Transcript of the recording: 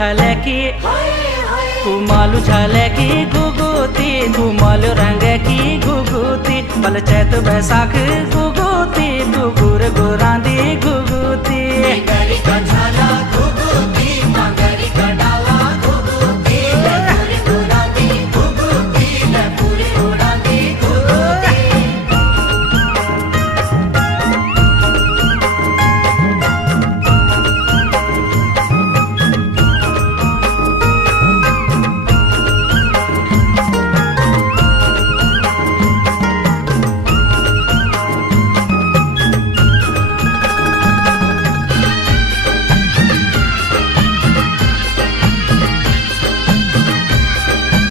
झाल्या की कुमालू झाल्या की गुगुती कुमाल रंग की गुगुती बल चैत बैसाख गुगुती गुगुर गुरांदी गुगुती